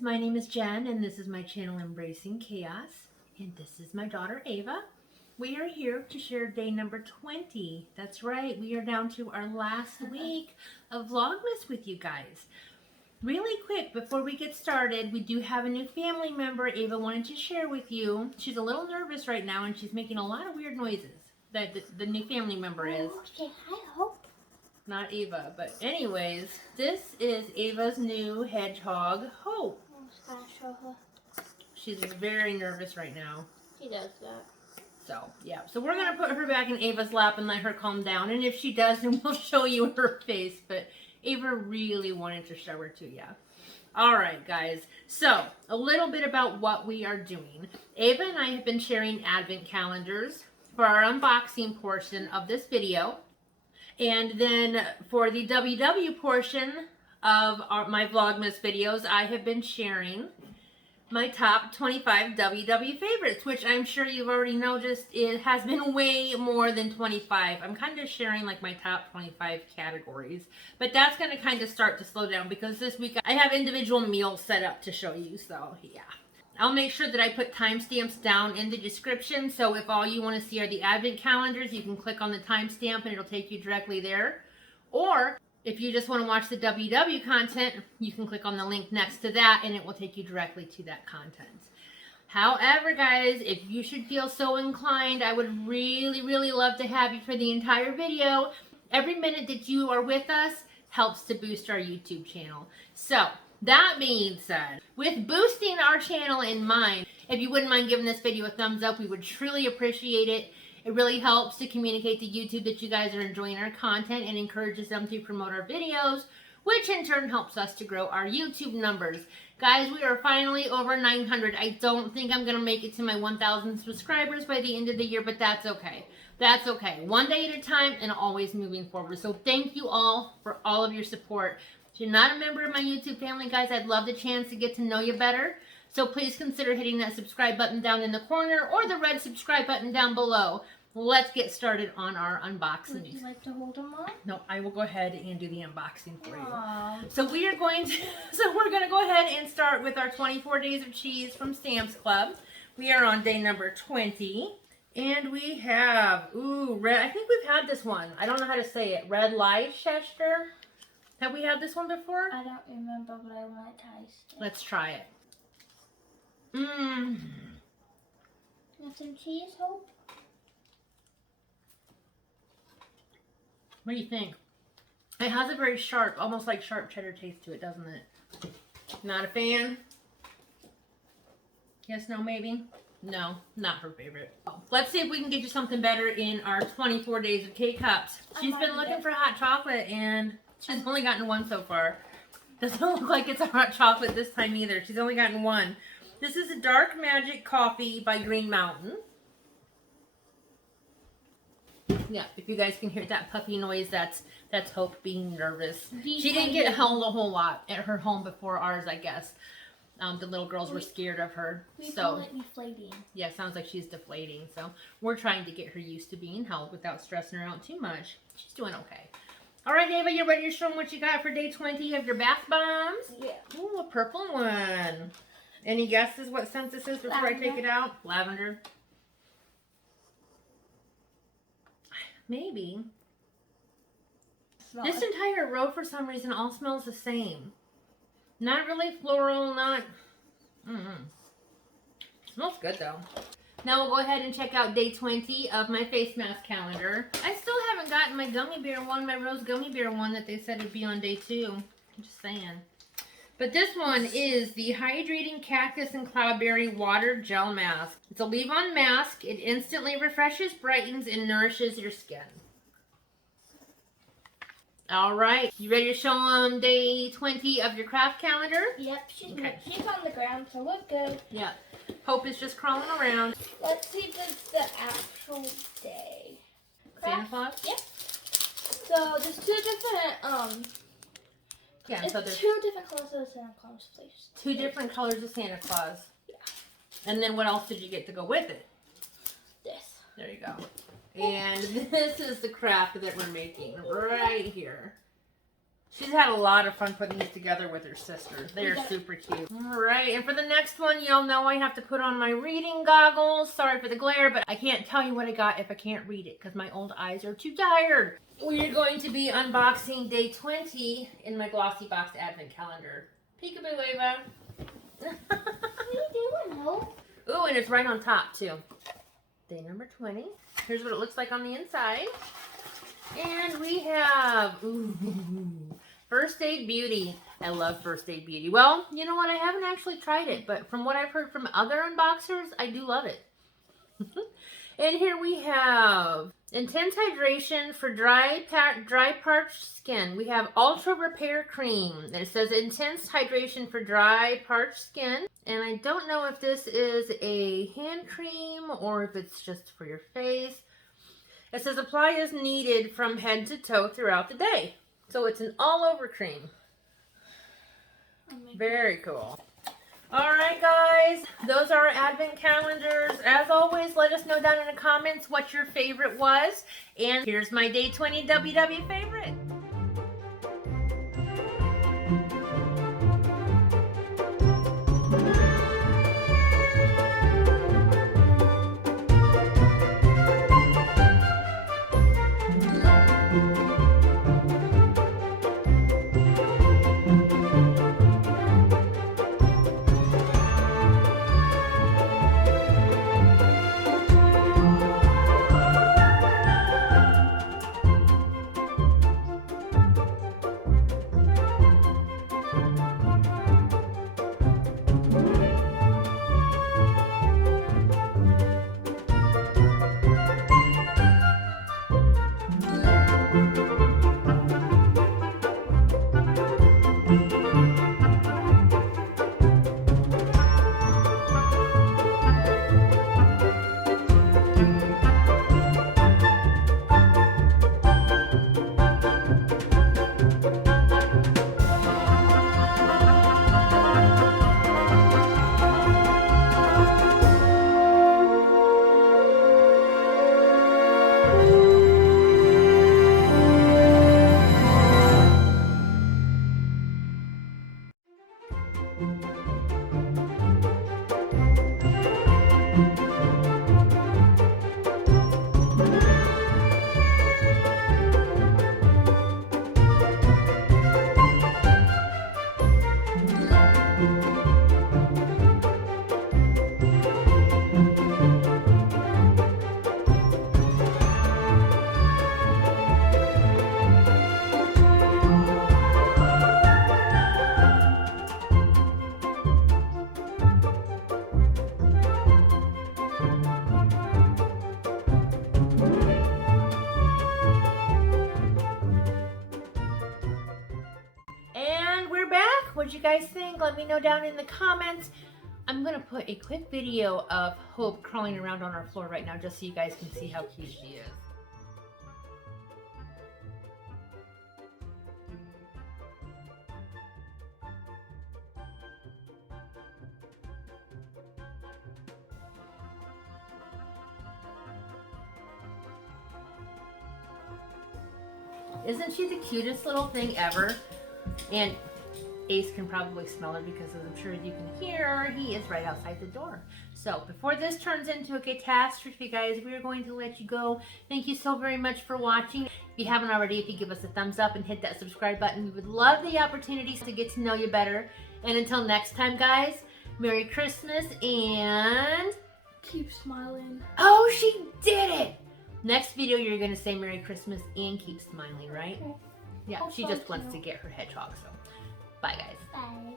My name is Jen, and this is my channel Embracing Chaos, and this is my daughter Ava. We are here to share day number 20. That's right, we are down to our last week of Vlogmas with you guys. Really quick, before we get started, we do have a new family member Ava wanted to share with you. She's a little nervous right now, and she's making a lot of weird noises. The new family member is. Okay, I hope. Not Ava, but anyways, this is Ava's new hedgehog, Hope. Show her. She's very nervous right now. She does that. So, yeah. So we're going to put her back in Ava's lap and let her calm down. And if she does, then we'll show you her face. But Ava really wanted to show her to you. All right, guys. So, a little bit about what we are doing. Ava and I have been sharing advent calendars for our unboxing portion of this video. And then for the WW portion of my Vlogmas videos, I have been sharing my top 25 WW favorites, which I'm sure you've already noticed it has been way more than 25. I'm kind of sharing like my top 25 categories, but that's going to kind of start to slow down because this week I have individual meals set up to show you, so yeah. I'll make sure that I put timestamps down in the description, so if all you want to see are the advent calendars, you can click on the timestamp and it'll take you directly there. Or if you just want to watch the WW content, you can click on the link next to that and it will take you directly to that content. However, guys, if you should feel so inclined, I would really, really love to have you for the entire video. Every minute that you are with us helps to boost our YouTube channel. So, that being said, with boosting our channel in mind, if you wouldn't mind giving this video a thumbs up, we would truly appreciate it. It really helps to communicate to YouTube that you guys are enjoying our content and encourages them to promote our videos, which in turn helps us to grow our YouTube numbers. Guys, we are finally over 900. I don't think I'm going to make it to my 1,000 subscribers by the end of the year, but that's okay. That's okay. One day at a time and always moving forward. So thank you all for all of your support. If you're not a member of my YouTube family, guys, I'd love the chance to get to know you better. So please consider hitting that subscribe button down in the corner or the red subscribe button down below. Let's get started on our unboxing. Would you like to hold them on? No, I will go ahead and do the unboxing for Aww. you. So we're going to go ahead and start with our 24 days of cheese from Sam's Club. We are on day number 20. And we have, red. I think we've had this one. I don't know how to say it. Red Leicester. Have we had this one before? I don't remember, but I want to taste it. Let's try it. Want some cheese, Hope? What do you think? It has a very sharp, almost like sharp cheddar taste to it, doesn't it? Not a fan? Yes, no, maybe? No, not her favorite. Let's see if we can get you something better in our 24 days of K-Cups. She's been looking for hot chocolate and she's only gotten one so far. Doesn't look like it's a hot chocolate this time either. She's only gotten one. This is a Dark Magic Coffee by Green Mountain. Yeah, if you guys can hear that puppy noise, that's Hope being nervous. She didn't get held a whole lot at her home before ours, I guess. The little girls were scared of her. We call it deflating. Yeah, sounds like she's deflating. So we're trying to get her used to being held without stressing her out too much. She's doing okay. All right, Ava, you ready to show them what you got for day 20 of your bath bombs? Yeah. Ooh, a purple one. Any guesses what scent this is before Lavender. I take it out? Lavender. Maybe. This entire row, for some reason, all smells the same. Not really floral, not... Smells good, though. Now we'll go ahead and check out day 20 of my face mask calendar. I still haven't gotten my gummy bear one, my rose gummy bear one that they said would be on day 2. I'm just saying. But this one is the Hydrating Cactus and Cloudberry Water Gel Mask. It's a leave-on mask. It instantly refreshes, brightens, and nourishes your skin. All right. You ready to show them day 20 of your craft calendar? Yep, she's on the ground, so we're good. Yeah. Hope is just crawling around. Let's see if it's the actual day. Santa Claus? Yep. So there's 2 different Yeah, It's so there's two different colors of the Santa Claus face. two different colors of Santa Claus. Yeah. And then what else did you get to go with it? This. There you go. And this is the craft that we're making right here. She's had a lot of fun putting these together with her sister. They're super cute. All right, and for the next one, you'll know I have to put on my reading goggles. Sorry for the glare, but I can't tell you what I got if I can't read it because my old eyes are too tired. We're going to be unboxing day 20 in my glossy box advent calendar. Peekaboo, Ava. What are you doing, no? Ooh, and it's right on top, too. Day number 20. Here's what it looks like on the inside. And we have, ooh, First Aid Beauty. I love First Aid Beauty. Well, you know what? I haven't actually tried it, but from what I've heard from other unboxers, I do love it. And here we have Intense Hydration for dry parched skin. We have Ultra Repair Cream. And it says Intense Hydration for dry parched skin. And I don't know if this is a hand cream or if it's just for your face. It says apply as needed from head to toe throughout the day. So it's an all-over cream. Very cool. All right, guys. Those are our advent calendars. As always, let us know down in the comments what your favorite was. And here's my Day 20 WW favorite. What'd you guys think? Let me know down in the comments. I'm going to put a quick video of Hope crawling around on our floor right now just so you guys can see how cute she is. Isn't she the cutest little thing ever? And Ace can probably smell her because I'm sure you can hear her. He is right outside the door. So before this turns into a catastrophe, guys, we are going to let you go. Thank you so very much for watching. If you haven't already, if you give us a thumbs up and hit that subscribe button, we would love the opportunities to get to know you better. And until next time, guys, Merry Christmas and keep smiling. Oh, she did it! Next video, you're going to say Merry Christmas and keep smiling, right? Okay. Yeah, she just wants to get her hedgehog, so bye, guys. Bye.